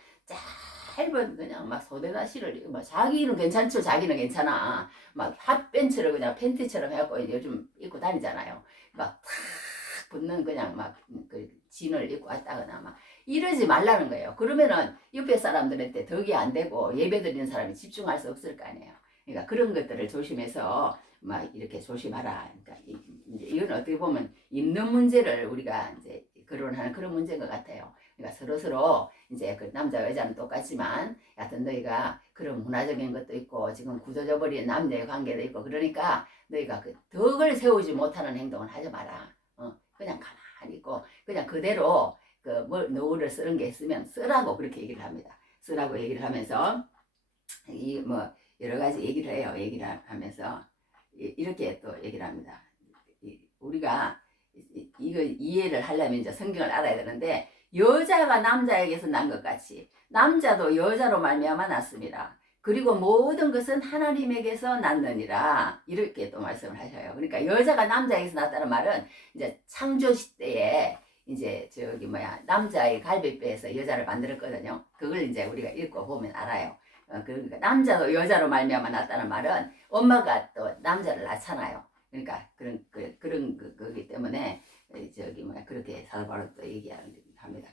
짧은 그냥 막 소대다시를 입고 막 자기는 괜찮죠. 자기는 괜찮아. 막 핫팬츠를 그냥 팬티처럼 해갖고 요즘 입고 다니잖아요. 막 탁 붙는 그냥 막 그 진을 입고 왔다거나 막 이러지 말라는 거예요. 그러면은 옆에 사람들한테 덕이 안 되고 예배 드리는 사람이 집중할 수 없을 거 아니에요. 그러니까 그런 것들을 조심해서 막 이렇게 조심하라. 그러니까 이제 이건 어떻게 보면 입는 문제를 우리가 이제 거론하는 그런 문제인 것 같아요. 그러니까 서로 이제 그 남자 여자는 똑같지만 여하튼 너희가 그런 문화적인 것도 있고 지금 굳어져 버린 남녀의 관계도 있고 그러니까 너희가 그 덕을 세우지 못하는 행동을 하지 마라. 그냥 가만히 있고 그냥 그대로 그 뭘 노후를 쓰는 게 있으면 쓰라고 그렇게 얘기를 합니다. 쓰라고 얘기를 하면서 이 뭐 여러 가지 얘기를 해요. 얘기를 하면서 이렇게 또 얘기를 합니다. 우리가 이거 이해를 하려면 이제 성경을 알아야 되는데 여자가 남자에게서 난 것 같이 남자도 여자로 말미암아 났습니다. 그리고 모든 것은 하나님에게서 났느니라 이렇게 또 말씀을 하셔요. 그러니까 여자가 남자에게서 났다는 말은 이제 창조 시대에 이제 저기 뭐야 남자의 갈비뼈에서 여자를 만들었거든요. 그걸 이제 우리가 읽고 보면 알아요. 그러니까 남자도 여자로 말미암아 났다는 말은 엄마가 또 남자를 낳잖아요. 그러니까 그런 거기 때문에 저기 뭐야 그렇게 사도 바울은 또 얘기합니다.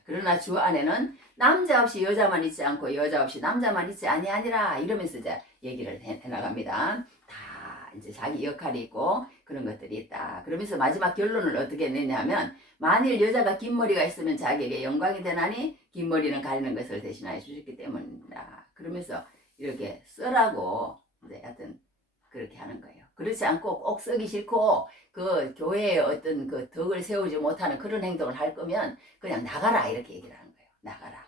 그러나 주 안에는 남자 없이 여자만 있지 않고 여자 없이 남자만 있지 아니하니라 이러면서 이제 얘기를 해나갑니다. 다 이제 자기 역할이 있고 그런 것들이 있다. 그러면서 마지막 결론을 어떻게 내냐면 만일 여자가 긴 머리가 있으면 자기에게 영광이 되나니 긴 머리는 가리는 것을 대신하여 주셨기 때문이다. 그러면서 이렇게 쓰라고 이제 하여튼 그렇게 하는 거예요. 그렇지 않고 꼭 쓰기 싫고 그 교회에 어떤 그 덕을 세우지 못하는 그런 행동을 할 거면 그냥 나가라 이렇게 얘기를 하는 거예요. 나가라.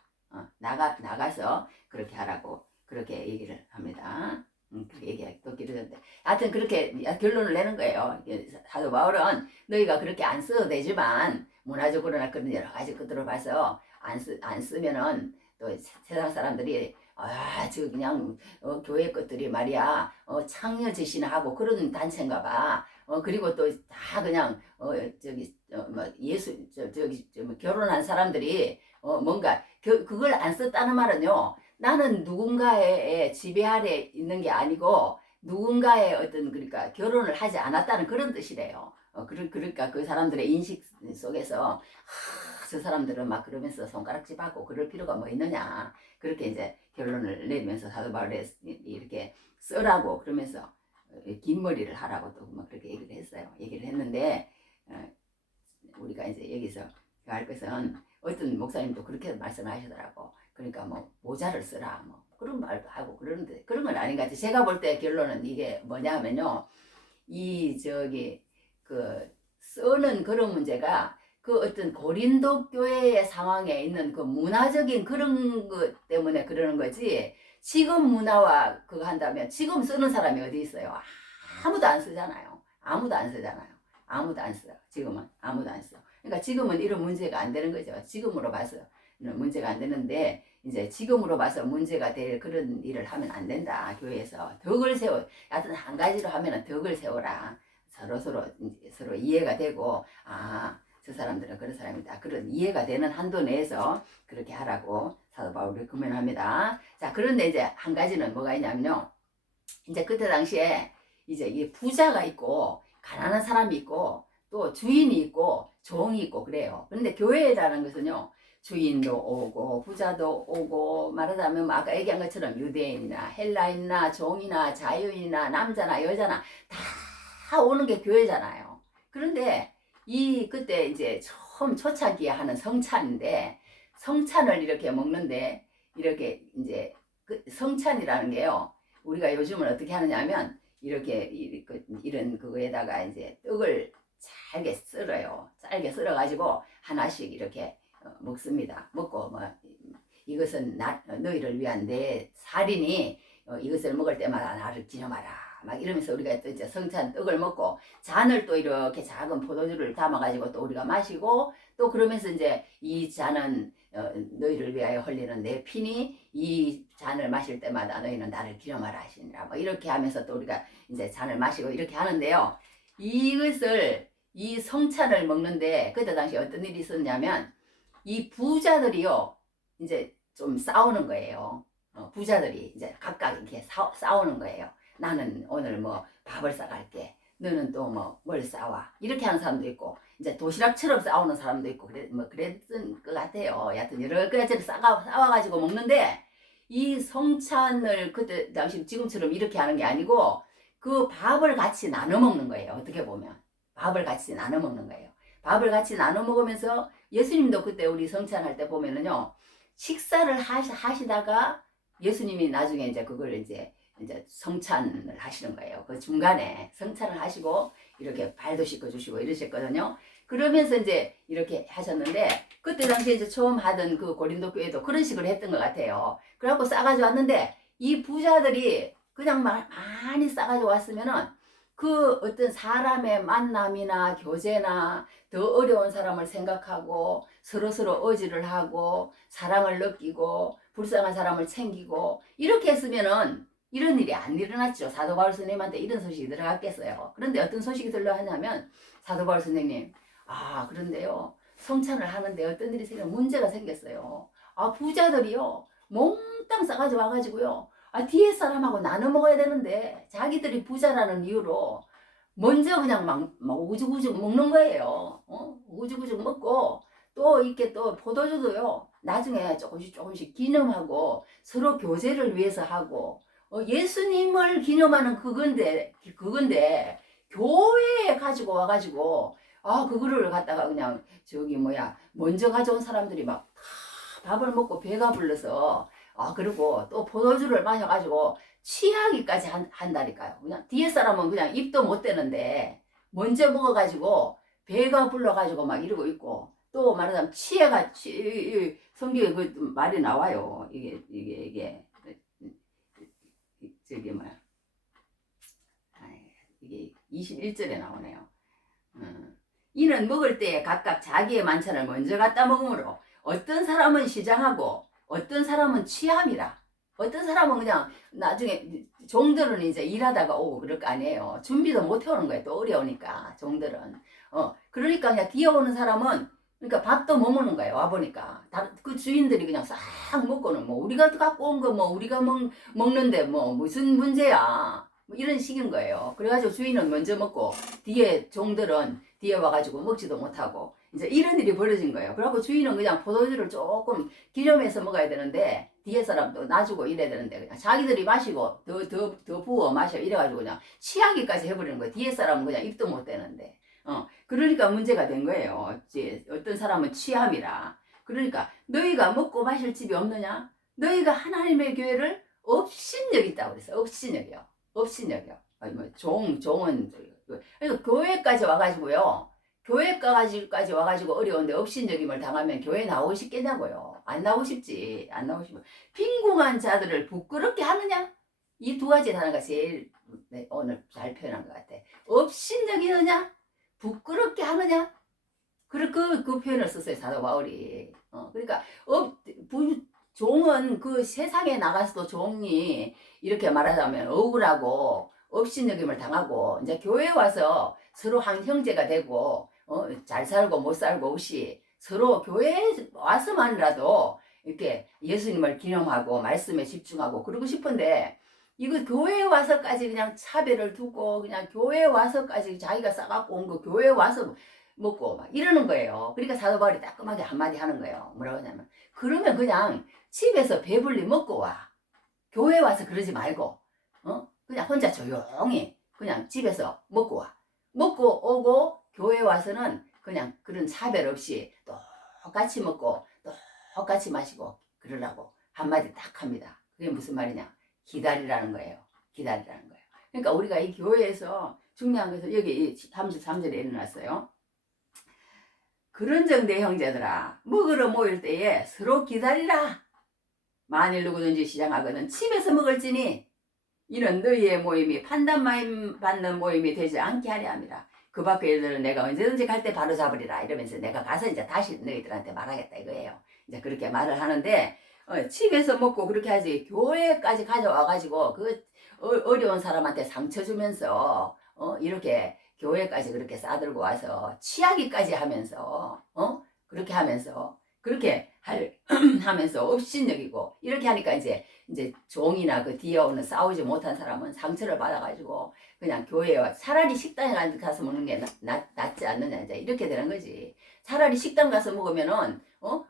나가서 그렇게 하라고 그렇게 얘기를 합니다. 그렇게 얘기하기 또 길어졌는데 하여튼 그렇게 결론을 내는 거예요. 사도 바울은 너희가 그렇게 안 써도 되지만 문화적으로나 그런 여러 가지 것들을 봐서 안 쓰면은 또 세상 사람들이 저 그냥 교회 것들이 말이야 창녀짓이나 하고 그런 단체인가 봐. 그리고 또 다 그냥 저기 뭐 예수 저기 뭐 결혼한 사람들이 뭔가 그걸 안 썼다는 말은요. 나는 누군가의 지배 아래 있는 게 아니고 누군가의 어떤 그러니까 결혼을 하지 않았다는 그런 뜻이래요. 그러니까 그 사람들의 인식 속에서 저 사람들은 막 그러면서 손가락질 받고 그럴 필요가 뭐 있느냐 그렇게 이제 결론을 내리면서 사도 바울이 이렇게 쓰라고 그러면서 긴 머리를 하라고 또 막 그렇게 얘기를 했어요. 얘기를 했는데 우리가 이제 여기서 할 것은 어떤 목사님도 그렇게 말씀하시더라고. 그러니까 뭐 모자를 쓰라 뭐 그런 말도 하고 그러는데 그런 건 아닌 것 같아요. 제가 볼 때 결론은 이게 뭐냐 하면요. 이 저기 그 쓰는 그런 문제가 그 어떤 고린도 교회의 상황에 있는 그 문화적인 그런 것 때문에 그러는 거지 지금 문화와 그거 한다면 지금 쓰는 사람이 어디 있어요? 아무도 안 쓰잖아요. 아무도 안 쓰잖아요. 아무도 안 써요. 지금은 아무도 안 써. 그러니까 지금은 이런 문제가 안 되는 거죠. 지금으로 봐서 문제가 안 되는데 이제 지금으로 봐서 문제가 될 그런 일을 하면 안 된다. 교회에서 덕을 세워. 하여튼 한 가지로 하면은 덕을 세워라. 서로 이해가 되고 저 사람들은 그런 사람이다. 그런 이해가 되는 한도 내에서 그렇게 하라고 사도 바울이 금연합니다. 자, 그런데 이제 한 가지는 뭐가 있냐면요. 이제 그때 당시에 이제 이 부자가 있고 가난한 사람이 있고 또 주인이 있고 종이 있고 그래요. 그런데 교회라는 것은요. 주인도 오고 부자도 오고 말하자면 아까 얘기한 것처럼 유대인이나 헬라인이나 종이나 자유인이나 남자나 여자나 다 오는 게 교회잖아요. 그런데 그때 이제 처음 초창기에 하는 성찬인데 성찬을 이렇게 먹는데 이렇게 이제 그 성찬이라는 게요. 우리가 요즘은 어떻게 하느냐면 이렇게 이런 그거에다가 이제 떡을 잘게 썰어요. 잘게 썰어가지고 하나씩 이렇게 먹습니다. 먹고 뭐 이것은 너희를 위한 내 살이니 이것을 먹을 때마다 나를 기념하라. 막 이러면서 우리가 또 이제 성찬 떡을 먹고 잔을 또 이렇게 작은 포도주를 담아가지고 또 우리가 마시고 또 그러면서 이제 이 잔은 너희를 위하여 흘리는 내 피니 이 잔을 마실 때마다 너희는 나를 기념하라 하시니라. 뭐 이렇게 하면서 또 우리가 이제 잔을 마시고 이렇게 하는데요. 이 성찬을 먹는데 그때 당시 어떤 일이 있었냐면 이 부자들이요 이제 좀 싸우는 거예요. 부자들이 이제 각각 이렇게 싸우는 거예요. 나는 오늘 뭐 밥을 싸갈게. 너는 또 뭐 뭘 싸와. 이렇게 하는 사람도 있고 이제 도시락처럼 싸우는 사람도 있고 그랬던 것 같아요. 여하튼 여러 가지를 싸와가지고 먹는데 이 성찬을 그때 당시 지금처럼 이렇게 하는 게 아니고 그 밥을 같이 나눠 먹는 거예요. 어떻게 보면 밥을 같이 나눠 먹는 거예요. 밥을 같이 나눠 먹으면서 예수님도 그때 우리 성찬할 때 보면은요 식사를 하시다가 예수님이 나중에 이제 그걸 이제 성찬을 하시는 거예요. 그 중간에 성찬을 하시고 이렇게 발도 씻어주시고 이러셨거든요. 그러면서 이제 이렇게 하셨는데 그때 당시에 이제 처음 하던 그 고린도 교회도 그런 식으로 했던 것 같아요. 그래갖고 싸가지고 왔는데 이 부자들이 그냥 많이 싸가지고 왔으면은 그 어떤 사람의 만남이나 교제나 더 어려운 사람을 생각하고 서로서로 의지를 하고 사랑을 느끼고 불쌍한 사람을 챙기고 이렇게 했으면은 이런 일이 안 일어났죠. 사도 바울 선생님한테 이런 소식이 들어갔겠어요. 그런데 어떤 소식이 들려왔냐면 사도 바울 선생님 그런데요 성찬을 하는데 어떤 일이 문제가 생겼어요. 부자들이요 몽땅 싸가지고 와가지고요 뒤에 사람하고 나눠 먹어야 되는데 자기들이 부자라는 이유로 먼저 그냥 막 우죽우죽 먹는 거예요. 우죽우죽 먹고 또 이렇게 또 포도주도요 나중에 조금씩 기념하고 서로 교제를 위해서 하고 예수님을 기념하는 그건데 교회에 가지고 와가지고 그거를 갖다가 그냥 먼저 가져온 사람들이 막 밥을 먹고 배가 불러서 그리고 또 포도주를 마셔가지고 취하기까지 한다니까요. 그냥 뒤에 사람은 그냥 입도 못 대는데 먼저 먹어가지고 배가 불러가지고 막 이러고 있고 또 말하자면 성경에 그 말이 나와요. 이게 이게 21절에 나오네요. 이는 먹을 때 각각 자기의 만찬을 먼저 갖다 먹으므로 어떤 사람은 시장하고 어떤 사람은 취함이라. 어떤 사람은 그냥 나중에 종들은 이제 일하다가 오고 그럴 거 아니에요. 준비도 못 해오는 거예요. 또 어려우니까 종들은. 그러니까 그냥 뒤에 오는 사람은 그러니까 밥도 못 먹는 거예요. 와보니까 그 주인들이 그냥 싹 먹고는 뭐 우리가 갖고 온 거 뭐 우리가 먹는데 뭐 무슨 문제야. 뭐 이런 식인 거예요. 그래가지고 주인은 먼저 먹고 뒤에 종들은 뒤에 와가지고 먹지도 못하고 이제 이런 일이 벌어진 거예요. 그래갖고 주인은 그냥 포도주를 조금 기름해서 먹어야 되는데 뒤에 사람도 놔주고 이래야 되는데 그냥 자기들이 마시고 더 부어 마셔 이래가지고 그냥 취하기까지 해버리는 거예요. 뒤에 사람은 그냥 입도 못 대는데. 그러니까 문제가 된 거예요. 이제 어떤 사람은 취함이라. 그러니까 너희가 먹고 마실 집이 없느냐? 너희가 하나님의 교회를 업신여겼다고 그랬어요. 업신여겨. 종은 그러니까 교회까지 와가지고요. 교회까지 와가지고 어려운데 업신여김을 당하면 교회 나오고 싶겠냐고요. 안 나오고 싶지. 안 나오고 싶어. 빈궁한 자들을 부끄럽게 하느냐? 이 두 가지 단어가 제일 오늘 잘 표현한 것 같아. 업신여기느냐? 부끄럽게 하느냐? 그 표현을 썼어요. 사도 바울이. 그러니까 종은 그 세상에 나가서도 종이 이렇게 말하자면 억울하고 업신여김을 당하고 이제 교회에 와서 서로 한 형제가 되고 잘 살고 못 살고 없이 서로 교회에 와서만이라도 이렇게 예수님을 기념하고 말씀에 집중하고 그러고 싶은데 이거 교회에 와서까지 그냥 차별을 두고 그냥 교회에 와서까지 자기가 싸갖고 온 거 교회에 와서 먹고 막 이러는 거예요. 그러니까 사도 바울이 따끔하게 한마디 하는 거예요. 뭐라고 하냐면 그러면 그냥 집에서 배불리 먹고 와. 교회 와서 그러지 말고 그냥 혼자 조용히 그냥 집에서 먹고 와. 먹고 오고 교회 와서는 그냥 그런 차별 없이 똑같이 먹고 똑같이 마시고 그러라고 한마디 딱 합니다. 그게 무슨 말이냐? 기다리라는 거예요. 기다리라는 거예요. 그러니까 우리가 이 교회에서 중요한 것은 여기 33절에 일어났어요. 그런즉 내 형제들아 먹으러 모일 때에 서로 기다리라. 만일 누구든지 시장하거든 집에서 먹을지니 이는 너희의 모임이 판단 받는 모임이 되지 않게 하려 함이라. 그 밖에 애들은 내가 언제든지 갈 때 바로 잡으리라 이러면서 내가 가서 이제 다시 너희들한테 말하겠다 이거예요. 이제 그렇게 말을 하는데 집에서 먹고 그렇게 하지 교회까지 가져와가지고 그 어려운 사람한테 상처 주면서 이렇게 교회까지 그렇게 싸들고 와서 취하기까지 하면서 그렇게 하면서 그렇게 하면서 업신여기고 이렇게 하니까 이제 종이나 그 뒤에 오는 싸우지 못한 사람은 상처를 받아가지고 그냥 교회와 차라리 식당에 가서 먹는 게 낫지 않느냐 이제 이렇게 되는 거지. 차라리 식당 가서 먹으면은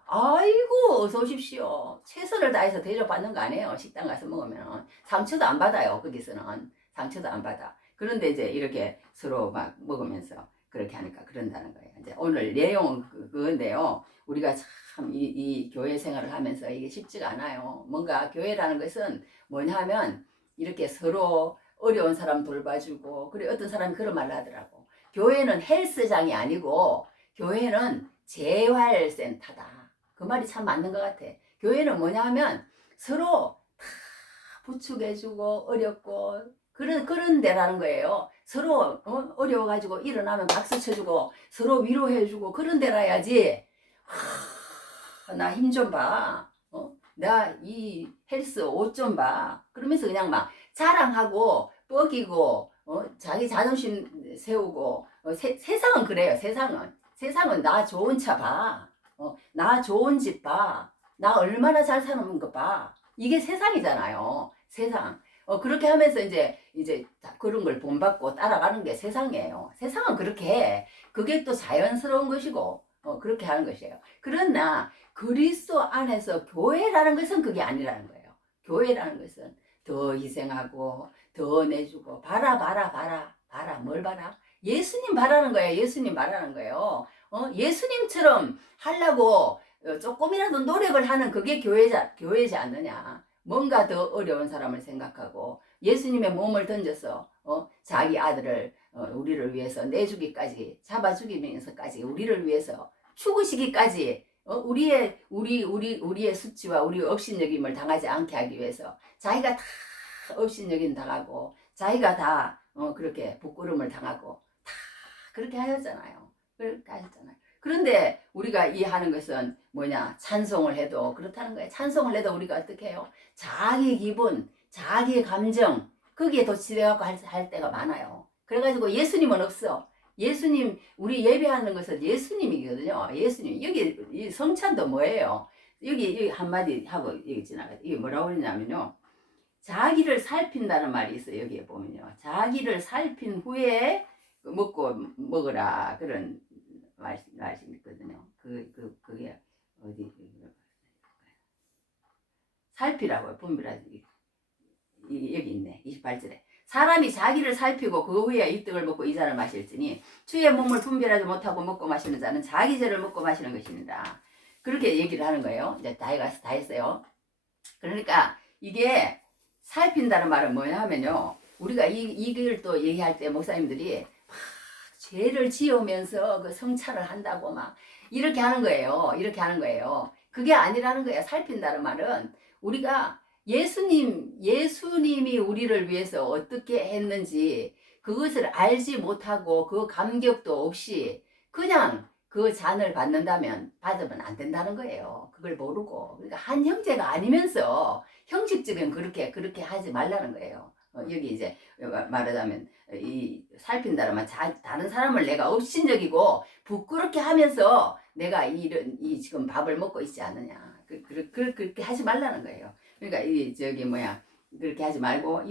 아이고 어서 오십시오 최선을 다해서 대접받는 거 아니에요. 식당 가서 먹으면은 상처도 안 받아요. 거기서는 상처도 안 받아. 그런데 이제 이렇게 서로 막 먹으면서 그렇게 하니까 그런다는 거예요. 이제 오늘 내용은 그건데요. 우리가 참 이 교회 생활을 하면서 이게 쉽지가 않아요. 뭔가 교회라는 것은 뭐냐 하면 이렇게 서로 어려운 사람 돌봐주고, 그래 어떤 사람이 그런 말을 하더라고. 교회는 헬스장이 아니고 교회는 재활센터다. 그 말이 참 맞는 것 같아. 교회는 뭐냐 하면 서로 다 부축해주고 어렵고 그런 데라는 거예요. 서로 어려워가지고 일어나면 박수 쳐주고 서로 위로해주고 그런 데라야지. 나 힘 좀 봐. 나 이 헬스 옷 좀 봐. 그러면서 그냥 막 자랑하고 뻐기고 자기 자존심 세우고 세상은 그래요. 세상은 나 좋은 차 봐. 나 좋은 집 봐. 나 얼마나 잘 사는 거 봐. 이게 세상이잖아요. 세상. 그렇게 하면서 이제 그런 걸 본받고 따라가는 게 세상이에요. 세상은 그렇게 해. 그게 또 자연스러운 것이고 그렇게 하는 것이에요. 그러나 그리스도 안에서 교회라는 것은 그게 아니라는 거예요. 교회라는 것은 더 희생하고 더 내주고 봐라 뭘 봐라? 예수님 바라는 거예요. 예수님 바라는 거예요. 예수님처럼 하려고 조금이라도 노력을 하는 그게 교회지 않느냐. 뭔가 더 어려운 사람을 생각하고 예수님의 몸을 던져서 자기 아들을 우리를 위해서 내주기까지 잡아 죽이면서까지 우리를 위해서 죽으시기까지 우리의 수치와 우리 업신여김을 당하지 않게 하기 위해서 자기가 다 업신여김 당하고 자기가 다 그렇게 부끄러움을 당하고 다 그렇게 하셨잖아요. 그렇게 하셨잖아요. 그런데 우리가 이해하는 것은 뭐냐? 찬송을 해도 그렇다는 거예요. 찬송을 해도 우리가 어떻게 해요? 자기 기분, 자기 감정 거기에 도취돼갖고 할 때가 많아요. 그래가지고 예수님은 없어. 예수님 우리 예배하는 것은 예수님이거든요. 예수님 여기 이 성찬도 뭐예요? 여기 한마디 하고 여기 지나가. 이게 뭐라고 그러냐면요. 자기를 살핀다는 말이 있어요. 여기에 보면요. 자기를 살핀 후에 먹으라 그런 말씀이 있거든요. 그게 어디 살피라고요. 분별하지. 여기 있네. 28절에. 사람이 자기를 살피고 그 후에 이 떡을 먹고 이 잔을 마실지니 주의 몸을 분별하지 못하고 먹고 마시는 자는 자기 죄를 먹고 마시는 것입니다. 그렇게 얘기를 하는 거예요. 이제 다 했어요. 그러니까 이게 살핀다는 말은 뭐냐 하면요. 우리가 이걸 또 얘기할 때 목사님들이 막 죄를 지으면서 그 성찬을 한다고 막 이렇게 하는 거예요. 이렇게 하는 거예요. 그게 아니라는 거예요. 살핀다는 말은 우리가 예수님이 우리를 위해서 어떻게 했는지 그것을 알지 못하고 그 감격도 없이 그냥 그 잔을 받으면 안 된다는 거예요. 그걸 모르고. 그러니까 한 형제가 아니면서 형식적인 그렇게 하지 말라는 거예요. 여기 이제 말하자면 이 살핀다는 말 다른 사람을 내가 업신여기고 부끄럽게 하면서 내가 이 지금 밥을 먹고 있지 않느냐. 그렇게 하지 말라는 거예요. 그러니까 그렇게 하지 말고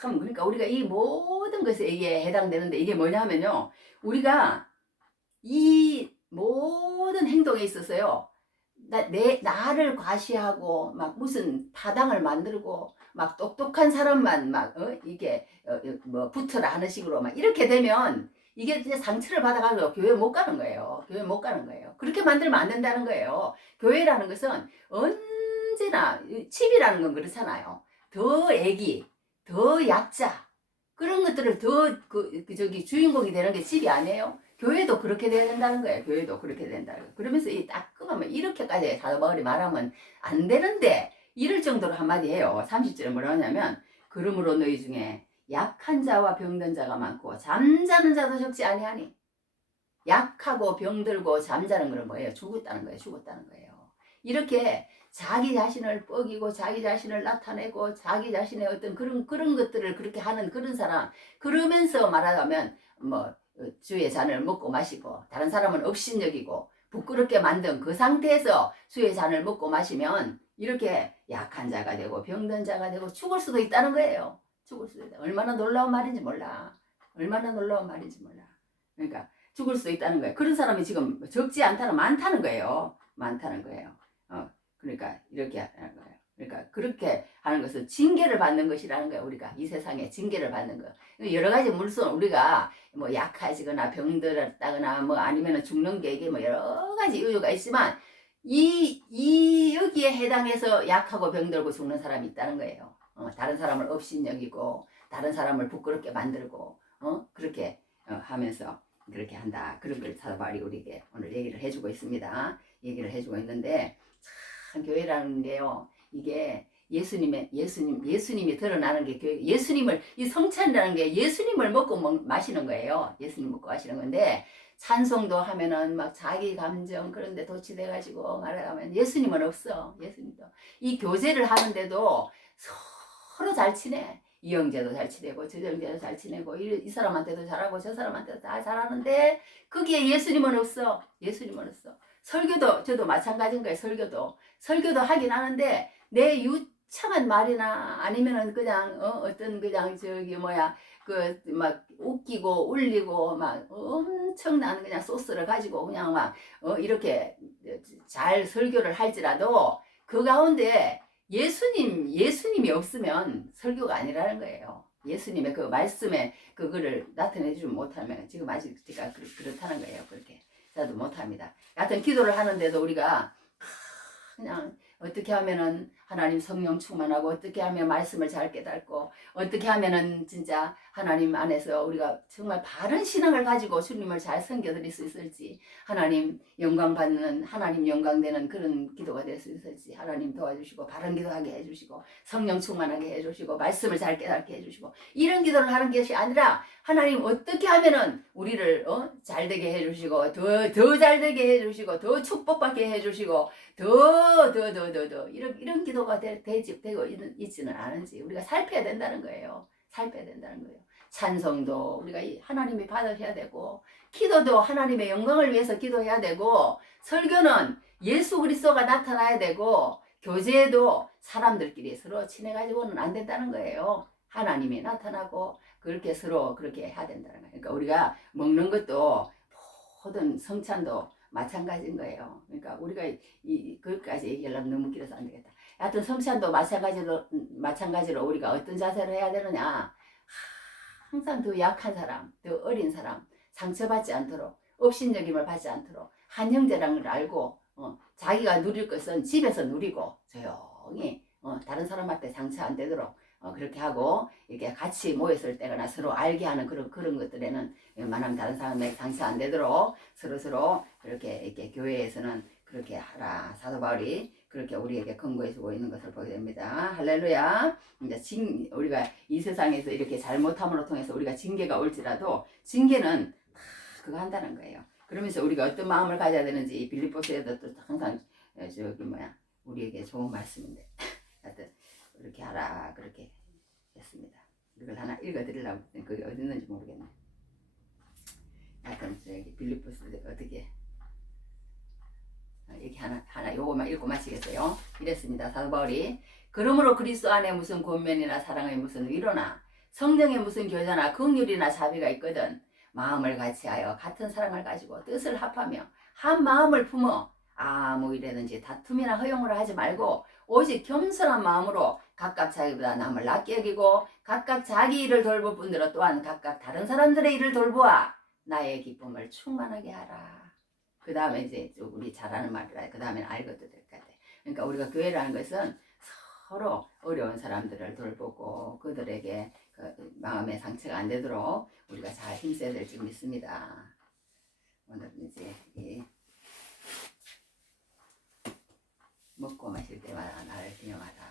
그러니까 우리가 이 모든 것에 이게 해당되는데 이게 뭐냐면요. 우리가 이 모든 행동에 있어서요. 나를 과시하고 막 무슨 타당을 만들고 막 똑똑한 사람만 막 이게 뭐 붙어라 하는 식으로 막 이렇게 되면 이게 이제 상처를 받아가지고 교회 못 가는 거예요. 교회 못 가는 거예요. 그렇게 만들면 안 된다는 거예요. 교회라는 것은 언제나 집이라는 건 그렇잖아요. 더 애기, 더 약자 그런 것들을 더 주인공이 되는 게 집이 아니에요. 교회도 그렇게 돼야 된다는 거예요. 교회도 그렇게 된다는 거예요. 그러면서 이 따끔하면 이렇게까지 사도 바울이 말하면 안 되는데 이럴 정도로 한마디 해요. 30절에 뭐라고 하냐면 그러므로 너희 중에 약한 자와 병든 자가 많고 잠자는 자도 적지 아니하니. 약하고 병들고 잠자는 건 뭐예요? 죽었다는 거예요. 이렇게 자기 자신을 뻐기고 자기 자신을 나타내고 자기 자신의 어떤 그런 것들을 그렇게 하는 그런 사람 그러면서 말하자면 주의 잔을 먹고 마시고 다른 사람은 업신여기고 부끄럽게 만든 그 상태에서 주의 잔을 먹고 마시면 이렇게 약한 자가 되고 병든 자가 되고 죽을 수도 있다는 거예요. 죽을 수도 있다. 얼마나 놀라운 말인지 몰라. 얼마나 놀라운 말인지 몰라. 그러니까 죽을 수도 있다는 거예요. 그런 사람이 지금 적지 않다는 많다는 거예요. 많다는 거예요. 그러니까 이렇게 하는 거예요. 그러니까 그렇게 하는 것은 징계를 받는 것이라는 거예요. 우리가 이 세상에 징계를 받는 거. 여러 가지 물론 우리가 뭐 약해지거나 병들었다거나 뭐 아니면 죽는 게 이게 뭐 여러 가지 이유가 있지만 이 여기에 해당해서 약하고 병들고 죽는 사람이 있다는 거예요. 다른 사람을 업신여기고 다른 사람을 부끄럽게 만들고 그렇게 하면서 그렇게 한다. 그런 걸 사도 바울이 우리에게 오늘 얘기를 해주고 있습니다. 얘기를 해주고 있는데 참 교회라는 게요. 이게 예수님이 드러나는 게 교회. 예수님을 이 성찬이라는 게 예수님을 먹고 마시는 거예요. 예수님 먹고 마시는 건데 찬송도 하면은 막 자기 감정 그런데 도취돼가지고 말하면 예수님은 없어. 예수님도 이 교제를 하는데도 서로 잘 지내. 이 형제도 잘 지내고 저 형제도 잘 지내고 이 사람한테도 잘하고 저 사람한테도 다 잘하는데 거기에 예수님은 없어. 예수님은 없어. 설교도 저도 마찬가지인 거예요. 설교도 하긴 하는데 내 유창한 말이나 아니면은 그냥 어떤 그냥 저기 뭐야 그 막 웃기고 울리고 막 엄청난 그냥 소스를 가지고 그냥 막 이렇게 잘 설교를 할지라도 그 가운데 예수님이 없으면 설교가 아니라는 거예요. 예수님의 그 말씀에 그거를 나타내지 못하면 지금 아직 제가 그렇다는 거예요. 그렇게 저도 못합니다. 여하튼 기도를 하는데도 우리가 그냥 어떻게 하면은 하나님 성령 충만하고 어떻게 하면 말씀을 잘 깨닫고 어떻게 하면은 진짜 하나님 안에서 우리가 정말 바른 신앙을 가지고 주님을 잘 섬겨드릴 수 있을지 하나님 영광 받는 하나님 영광 되는 그런 기도가 될 수 있을지 하나님 도와주시고 바른 기도하게 해주시고 성령 충만하게 해주시고 말씀을 잘 깨닫게 해주시고 이런 기도를 하는 것이 아니라 하나님 어떻게 하면은 우리를 잘 되게 해주시고 더 잘 되게 해주시고 더 축복받게 해주시고 더 이런 기도가 되고 있지는 않은지 우리가 살펴야 된다는 거예요. 살펴야 된다는 거예요. 찬송도 우리가 하나님이 받으셔야 되고 기도도 하나님의 영광을 위해서 기도해야 되고 설교는 예수 그리스도가 나타나야 되고 교제도 사람들끼리 서로 친해가지고는 안 된다는 거예요. 하나님이 나타나고 그렇게 서로 그렇게 해야 된다는 거예요. 그러니까 우리가 먹는 것도 모든 성찬도 마찬가지인 거예요. 그러니까 우리가 그것까지 얘기하려면 너무 길어서 안 되겠다. 하여튼 성찬도 마찬가지로 우리가 어떤 자세를 해야 되느냐. 항상 더 약한 사람, 더 어린 사람, 상처받지 않도록, 업신여김을 받지 않도록, 한 형제라는 걸 알고, 자기가 누릴 것은 집에서 누리고, 조용히, 다른 사람한테 상처 안 되도록, 그렇게 하고, 이렇게 같이 모였을 때거나 서로 알게 하는 그런 것들에는 웬만하면 다른 사람에게 상처 안 되도록 서로 이렇게 교회에서는 그렇게 하라. 사도 바울이 그렇게 우리에게 권고해주고 있는 것을 보게 됩니다. 할렐루야. 이제 우리가 이 세상에서 이렇게 잘못함으로 통해서 우리가 징계가 올지라도 징계는 다 그거 한다는 거예요. 그러면서 우리가 어떤 마음을 가져야 되는지 빌립보서에도 또 항상 우리에게 좋은 말씀인데 하여튼 그렇게 하라 그렇게 했습니다. 이걸 하나 읽어드리려고 했더니 그게 어디 있는지 모르겠네. 하여튼 저기 빌립보서 어떻게 이렇게 하나 요거만 읽고 마치겠어요. 이랬습니다. 사도 바울이 그러므로 그리스도 안에 무슨 권면이나 사랑의 무슨 위로나 성령의 무슨 교제나 긍휼이나 자비가 있거든 마음을 같이하여 같은 사랑을 가지고 뜻을 합하며 한 마음을 품어 아무 일에든지 다툼이나 허용을 하지 말고 오직 겸손한 마음으로 각각 자기보다 남을 낫게 여기고 각각 자기 일을 돌볼 뿐더러 또한 각각 다른 사람들의 일을 돌보아 나의 기쁨을 충만하게 하라. 그 다음에 이제 우리 잘하는 말이라 그 다음에 알것도 될 것 같아. 그러니까 우리가 교회라는 것은 서로 어려운 사람들을 돌보고 그들에게 그 마음의 상처가 안 되도록 우리가 잘 힘써야 될 줄 믿습니다. 오늘 이제 먹고 마실 때마다 나를 기념하라.